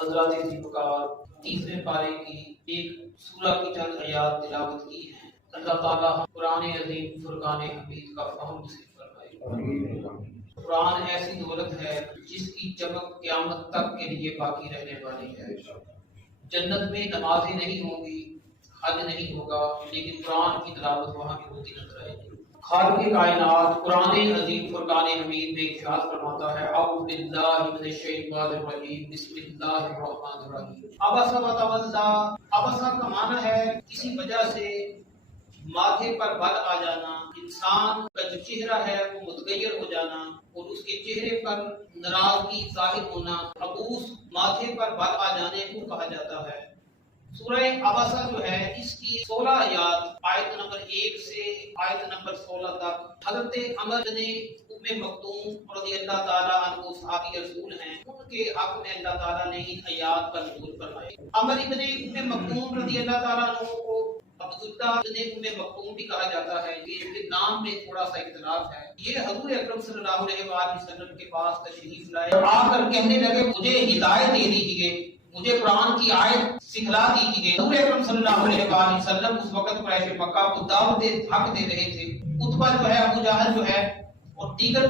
حضرات ذوالفقار تیسرے پارے کی ایک سورہ کی چند آیات تلاوت کی ہیں۔ اللہ تعالیٰ قرآن عظیم فرقان حمید کا فہم نصیب فرمائے۔ قرآن ایسی دولت ہے جس کی چمک قیامت تک کے لیے باقی رہنے والی ہے۔ جنت میں نمازیں نہیں ہوں گی، حج نہیں ہوگا، لیکن قرآن کی تلاوت وہاں بھی ہوتی نظر آئے گی۔ خالق کائنات قرآن عظیم فرقان حمید میں ارشاد فرماتا ہے، اعوذ باللہ من الشیطان الرجیم، بسم اللہ الرحمن الرحیم۔ عبس وتولی، عبسہ کا معنی ہے کسی وجہ سے ماتھے پر بل آ جانا، انسان کا جو چہرہ ہے وہ متغیر ہو جانا اور اس کے چہرے پر ناراضگی ظاہر ہونا، عبوس ماتھے پر بل آ جانے کو کہا جاتا ہے۔ سورہ عبسہ جو ہے اس کی 16 آیات آیت نمبر 1 سے آیت نمبر 16 تک حضرت عمر بن ام مکتوم رضی اللہ تعالیٰ عنہ صحابی رسول ہیں، ان کے حق میں اللہ تعالیٰ نے ان آیات پر نزول فرمائے۔ عمر بن ام مکتوم رضی اللہ تعالیٰ عنہ کو عبداللہ بن ام مکتوم بھی کہا جاتا ہے، یہ ان کے نام میں تھوڑا سا اختلاف ہے۔ یہ حضور اکرم صلی اللہ علیہ وآلہ وسلم کے پاس تشریف لائے اور آ کر کہنے لگے مجھے ہدایت دے دیجیے، مجھے قرآن کی آیت سکھلا دیجیے۔ حضور اکرم صلی اللہ علیہ وآلہ وسلم اس وقت قریش مکہ کو دعوت حق دے رہے تھے۔ عتبہ جو ہے، ابو جہل جو ہے اور دیگر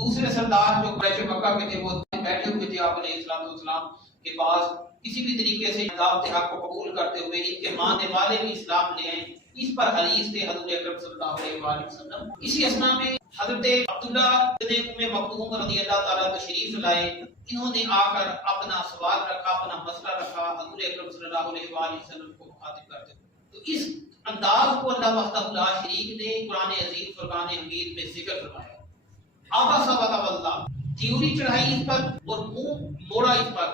دوسرے سردار جو قریش مکہ کے تھے وہ بیٹھے ہوئے تھے آپ علیہ السلام کے پاس، کسی بھی طریقے سے دعوت حق کو قبول کرتے ہوئے ان کے ماننے والے بھی اسلام لے آئے۔ اس پر حریص تھے حضور اکرم صلی اللہ علیہ وآلہ وسلم۔ اسی اسنا میں حضرت عبداللہ بن ام مکتوم رضی اللہ تعالیٰ تشریف لائے۔ انہوں نے آ کر اپنا سوال رکھا، اپنا مسئلہ رکھا حضور اکرم صلی اللہ علیہ وآلہ وسلم کو مخاطب کرتے ہوئے۔ تو اس انداز کو اللہ وحدہ لا شریک نے قرآن عظیم فرقان حمید میں ذکر فرمایا۔ عبس وتولی، تیوری چڑھائی اس پر اور منہ موڑا اس پر،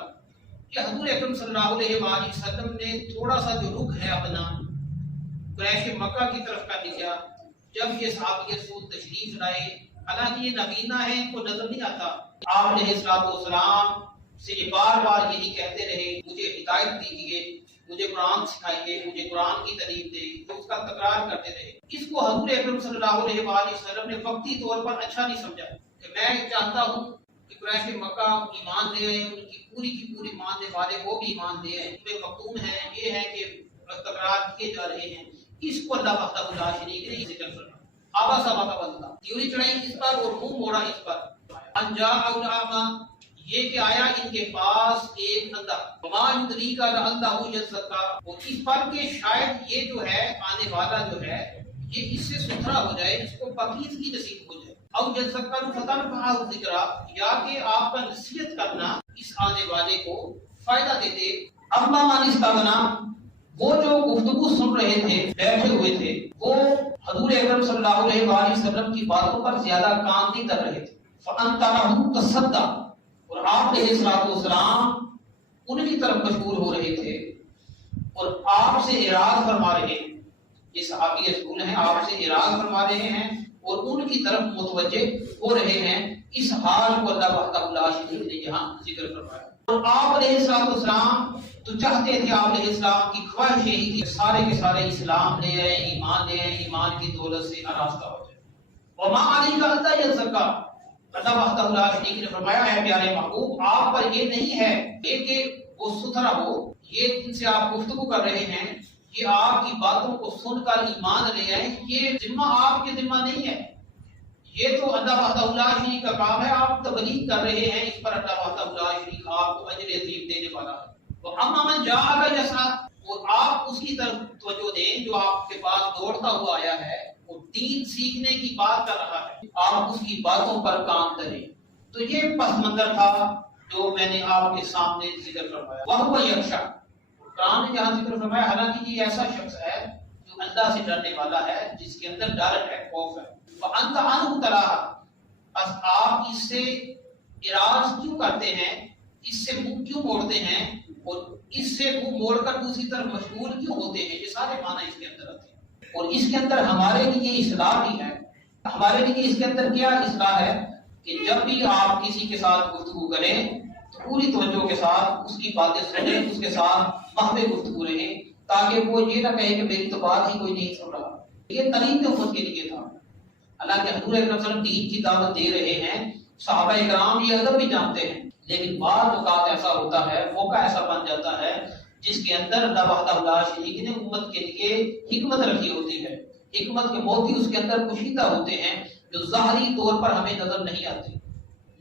کہ حضور اکرم صلی اللہ علیہ وآلہ وسلم نے تھوڑا سا جو رخ ہے اپنا قریش مکہ کی طرف کا لیا۔ جب یہ صحابی رسول تشریف لائے، حالانکہ یہ نبینہ ہے ان کو نظر نہیں آتا، آپ علیہ السلام سے یہ بار بار یہی کہتے رہے مجھے ہدایت دیجیے، مجھے قرآن سکھائیے، مجھے قرآن کی تعلیم دے، تو اس کا تکرار کرتے رہے۔ اس کو حضور اکرم صلی اللہ علیہ وآلہ وسلم نے وقتی طور پر اچھا نہیں سمجھا کہ میں چاہتا ہوں کہ قریش مکہ ایمان لے آئے، ان کی پوری ماننے والے وہ بھی ایمان لے آئے، ان میں مقتوم ہیں، یہ ہے کہ تکرار کیے جا رہے ہیں۔ اس کو اللہ وحدہ لا شریک نے ذکر فرمایا۔ عبس وتولی، تیوری چڑھائی اس پر اور منہ موڑا اس پر۔ ان جاء الاعمى، یہ کہ آیا ان کے پاس ایک اندھا، وما يدریک لعلہ یزکیٰ، اور اس پر کہ شاید یہ جو ہے آنے والا جو ہے یہ اس سے ستھرا ہو جائے، اس کو پاکیزگی نصیب ہو جائے۔ او یذکر فتنفعہ الذکریٰ، یا کہ آپ کا نصیحت کرنا اس آنے والے کو فائدہ دیتے۔ اما من استغنیٰ، وہ جو گفتگو سن رہے تھے، بیٹھے ہوئے تھے، وہ حضور اکرم صلی اللہ علیہ وآلہ وسلم کی باتوں پر زیادہ کام نہیں کر رہے تھے۔ فَأَنْتَ لَهُ تَصَدَّى، اور آپ علیہ السلام ان کی طرف مشغول ہو رہے تھے اور آپ سے اعراض فرما رہے ہیں۔ یہ صحابی رسول ہیں، آپ سے اعراض فرما رہے ہیں اور ان کی طرف متوجہ ہو رہے ہیں۔ اس حال کو اللہ وحدہ لا شریک نے یہاں ذکر فرمایا۔ اور آپ علیہ السلام تو چاہتے تھے، آپ علیہ السلام کی خواہش یہی تھی سارے کے سارے اسلام لے آئے، ایمان لے آئے، ایمان کی دولت سے آراستہ ہو جائے۔ وما علیک الا یزکیٰ، اللہ وحدہ لا شریک نے فرمایا ہے پیارے محبوب آپ پر یہ نہیں ہے کہ وہ ستھرا ہو، یہ جن سے آپ گفتگو کر رہے ہیں، یہ آپ کی باتوں کو سن کر ایمان لے آئے، یہ ذمہ آپ کے ذمہ نہیں ہے، یہ تو اللہ وحدہ لا شریک کا کام ہے۔ آپ تبلیغ کر رہے ہیں، اس پر اللہ وحدہ لا شریک آپ کو اجر عظیم دینے والا ہے۔ وَأَمَّا مَنْ جَاءَكَ يَسْعَىٰ، اور آپ اس کی طرف توجہ دیں جو آپ کے پاس دوڑتا ہوا آیا ہے، وہ دین سیکھنے کی بات کر رہا ہے، آپ اس کی باتوں پر کام کریں۔ تو یہ پس منظر تھا جو میں نے آپ کے سامنے ذکر فرمایا۔ وَهُوَ يَخْشَىٰ، قرآن نے جہاں ذکر فرمایا، حالانکہ یہ ایسا شخص ہے جو اللہ سے ڈرنے والا ہے، جس کے اندر ڈر ہے، خوف ہے۔ وَأَنْتَ عَنْهُ تَلَاهَا، بس آپ اس سے اعراض کیوں کرتے ہیں، اس سے منہ کیوں موڑتے ہیں اور اس سے منہ موڑ کر دوسری طرف مشغول کیوں ہوتے ہیں؟ یہ سارے معنی اس کے اندر آتے ہیں اور اس کے اندر ہمارے لیے اصلاح بھی ہے۔ ہمارے لیے اس کے اندر کیا اصلاح ہے کہ جب بھی آپ کسی کے ساتھ گفتگو کریں تو پوری توجہ کے ساتھ اس کی باتیں سنیں، اس کے ساتھ محو گفتگو رہیں، تاکہ وہ یہ نہ کہے کہ میری تو بات ہی کوئی نہیں سن رہا۔ یہ تعلیم امت کے لیے تھا۔ حالانکہ حضور اکرم صلی اللہ علیہ وسلم دین کی دعوت دے رہے ہیں، صحابہ کرام یہ ادب بھی جانتے ہیں لیکن بعض اوقات ایسا ہوتا ہے، موقع ایسا بن جاتا ہے جس کے اندر اللہ وحدہ لا شریک نے امت کے لیے حکمت رکھی ہوتی ہے، حکمت کے موتی اس کے اندر پوشیدہ ہوتے ہیں جو ظاہری طور پر ہمیں نظر نہیں آتے،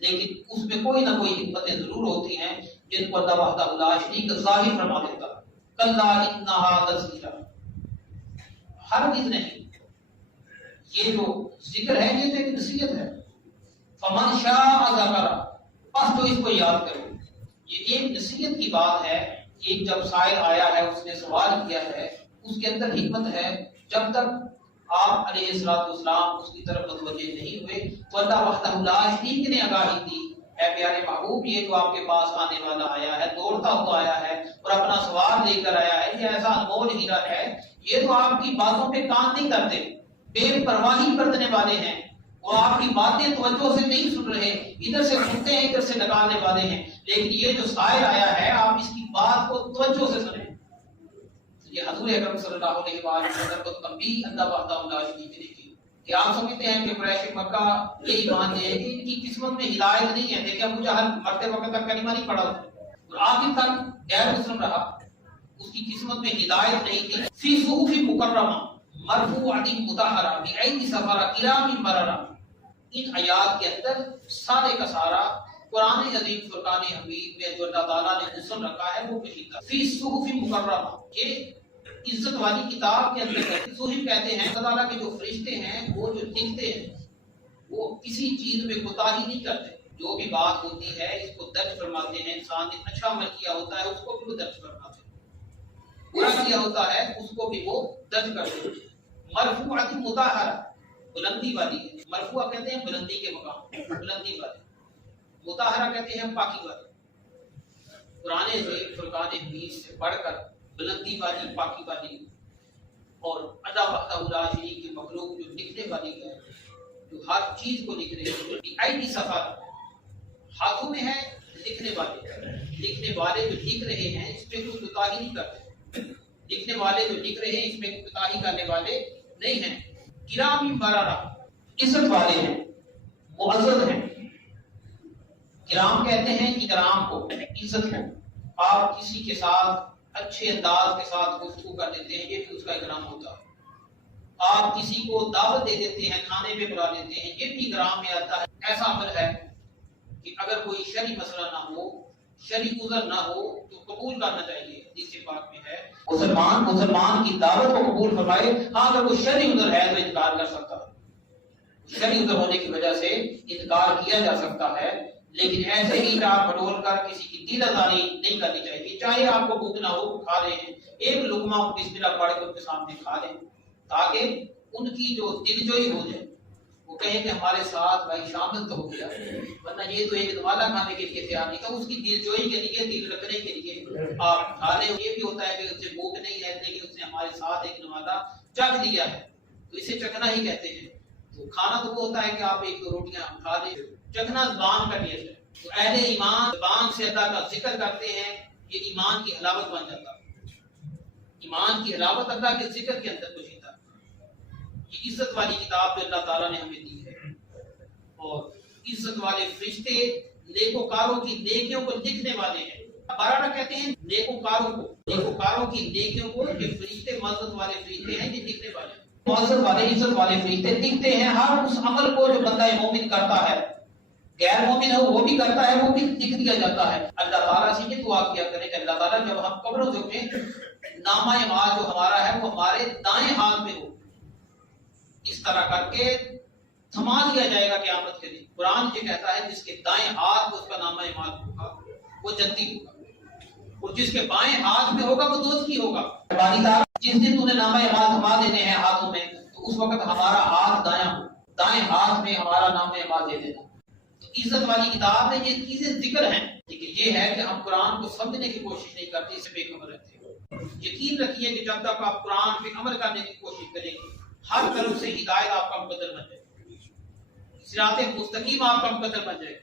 لیکن اس میں کوئی نہ کوئی حکمتیں ضرور ہوتی ہیں جن کو اللہ وحدہ لا شریک ظاہر فرما دیتا ہے۔ کلا انہا تذکرہ، ہرگز نہیں، یہ جو ذکر ہے یہ تو ایک نصیحت ہے، فمن شاء ذکر، بس تو اس کو یاد کرو، یہ ایک نصیحت کی بات ہے۔ ایک جب سائل آیا ہے، اس نے سوال کیا ہے، اس کے اندر حکمت ہے، جب تک آپ علیہ السلام اس کی طرف متوجہ نہیں ہوئے تو اللہ وحدہ لا شریک نے آگاہی دی، اے پیارے محبوب، یہ جو آپ کے پاس آنے والا آیا ہے، دوڑتا ہوا آیا ہے اور اپنا سوال لے کر آیا ہے، یہ ایسا انمول ہیرا ہے، یہ تو آپ کی باتوں پہ کان نہیں کرتے، بے پرواہی برتنے والے ہیں، وہ آپ کی باتیں توجہ سے نہیں سن رہے، ادھر سے سنتے ہیں ادھر سے نکالنے والے ہیں، لیکن یہ جو سائل آیا ہے آپ اس کی بات کو توجہ سے سنیں۔ یہ حضور اکرم صلی اللہ علیہ وآلہ وسلم کو تنبیہ اللہ وحدہ لا شریک نے کی کہ آپ سمجھتے ہیں کہ قریش مکہ یہ ایمان لے کہ ان کی قسمت میں ہدایت نہیں ہے، دیکھیں ابو جہل مرتے وقت تک کلمہ نہیں پڑھا اور آخر تک غیر مسلم رہا، اس کی قسمت میں ہدایت نہیں تھی۔ فی صحف مکرمہ مرفوعۃ مطہرہ بأیدی سفرہ کرام بررہ، ان آیات کے اندر سارے کا سارا قرآن عظیم فرقان حمید میں جو اللہ تعالیٰ نے حسن رکھا ہے وہ کشیدہ فی صحف مکرمہ، یہ عزت والی کتاب کے اندر ہے۔ صحف کہتے ہیں اللہ تعالیٰ کے جو فرشتے ہیں وہ جو لکھتے ہیں وہ کسی چیز میں کوتاہی نہیں کرتے، جو بھی بات ہوتی ہے اس کو درج فرماتے ہیں، انسان نے اچھا عمل کیا ہوتا ہے اس کو بھی وہ درج فرماتے ہیں، برا کیا ہوتا ہے اس کو بھی وہ درج کرتے ہیں۔ مرفوعۃ مطہرہ، بلندی والی ہے، مرفوع کہتے ہیں بلندی کے مقام، بلندی والی، مطہرہ کہتے ہیں پاکی والی۔ قرآن عظیم فرقان حمید سے پڑھ کر بلندی والی، پاکی والی، اور اللہ وحدہ لا شریک کی مخلوق جو لکھنے والی ہے، جو ہر چیز کو لکھ رہے ہیں، آئی سفر ہاتھوں میں ہے، لکھنے والے جو لکھ رہے ہیں اس پہ کوئی کوتاہی نہیں کرتے، لکھنے والے جو لکھ رہے ہیں اس میں کوتاہی کرنے والے نہیں ہیں۔ کرام بررہ، عزت والے ہیں، معزز ہیں۔ کرام کہتے ہیں اکرام کو، عزت کو، آپ کسی کے ساتھ اچھے انداز کے ساتھ گفتگو کر دیتے ہیں یہ بھی اس کا اکرام ہوتا ہے، آپ کسی کو دعوت دے دیتے ہیں، کھانے پہ بلا لیتے ہیں، یہ بھی اکرام میں آتا ہے۔ ایسا عمل ہے کہ اگر کوئی شرعی مسئلہ نہ ہو، شرعی عذر نہ ہو تو قبول کرنا چاہیے، حدیث پاک میں ہے مسلمان کی دعوت کو قبول فرمائے، ہاں اگر کوئی شرعی عذر ہے تو انکار کر سکتا ہے، شرعی عذر ہونے کی وجہ سے انکار کیا جا سکتا ہے، لیکن ایسے ہی ڈاک بٹور کر کسی کی دل آزاری نہیں کرنی چاہیے، چاہے آپ کو بھوک نہ ہو کھا رہے ہیں، ایک لقمہ بسم اللہ پڑھ کے ان کے سامنے کھا لیں تاکہ ان کی جو دل جوئی ہو جائے، وہ کہیں کہ ہمارے ساتھ بھائی شامل تو ہو گیا، ورنہ یہ تو ایک نوالا کھانے کے لیے تیار نہیں تھا، اس کی دل جوئی کے لیے، دل رکھنے کے لیے آپ کھا لیں۔ یہ بھی ہوتا ہے کہ اس سے بھوک نہیں ہے لیکن اس نے ہمارے ساتھ ایک نوالا چکھ لیا ہے تو اسے چکھنا ہی کہتے ہیں۔ تو کھانا تو وہ ہوتا ہے کہ آپ ایک دو روٹیاں کھا لیں، چکھنا زبان کا نیت ہے۔ تو اہل ایمان زبان سے اللہ کا ذکر کرتے ہیں، یہ ایمان کی حلاوت بن جاتا ہے، ایمان کی حلاوت اللہ کے ذکر کے اندر پوشیدہ ہے۔ یہ عزت والی کتاب جو اللہ تعالیٰ نے ہمیں دی ہے، اور عزت والے فرشتے نیکوکاروں کی نیکیوں کو لکھنے والے ہیں۔ بررہ کہتے ہیں نیکوکاروں کی نیکیوں کو، یہ فرشتے معزز والے فرشتے ہیں، یہ لکھنے والے ہیں، معزز والے عزت والے فرشتے لکھتے ہیں ہر اس عمل کو جو بندہ مومن کرتا ہے، غیر مومن ہو وہ بھی کرتا ہے، وہ بھی لکھ دیا جاتا ہے۔ اللہ تعالیٰ سے یہ دعا کیا کرے کہ اللہ تعالیٰ جب ہم قبروں میں نامہ اعمال جو ہمارا ہے وہ ہمارے دائیں ہاتھ میں ہو، اس طرح کر کے تھما دیا جائے گا قیامت کے دن۔ قرآن یہ کہتا ہے جس کے دائیں ہاتھ میں اس کا نامہ اعمال ہوگا وہ جنتی ہوگا، اور جس کے بائیں ہاتھ میں ہوگا وہ دوزخی ہوگا۔ جس دن تمہیں نامہ اعمال تھما دینے ہیں ہاتھوں میں تو اس وقت ہمارا ہاتھ دایاں ہو، دائیں ہاتھ میں ہمارا نامہ اعمال دے دینا۔ تو عزت والی کتاب میں یہ چیزیں ذکر ہیں، لیکن یہ ہے کہ ہم قرآن کو سمجھنے کی کوشش نہیں کرتے، اس سے بے خبر رہتے ہیں۔ یقین رکھیے کہ جب تک آپ قرآن پہ عمل کرنے کی کوشش کریں گے ہر طرف سے ہدایت آپ کا مقدر بن جائے گی، صراط مستقیم آپ کا مقدر بن جائے گا۔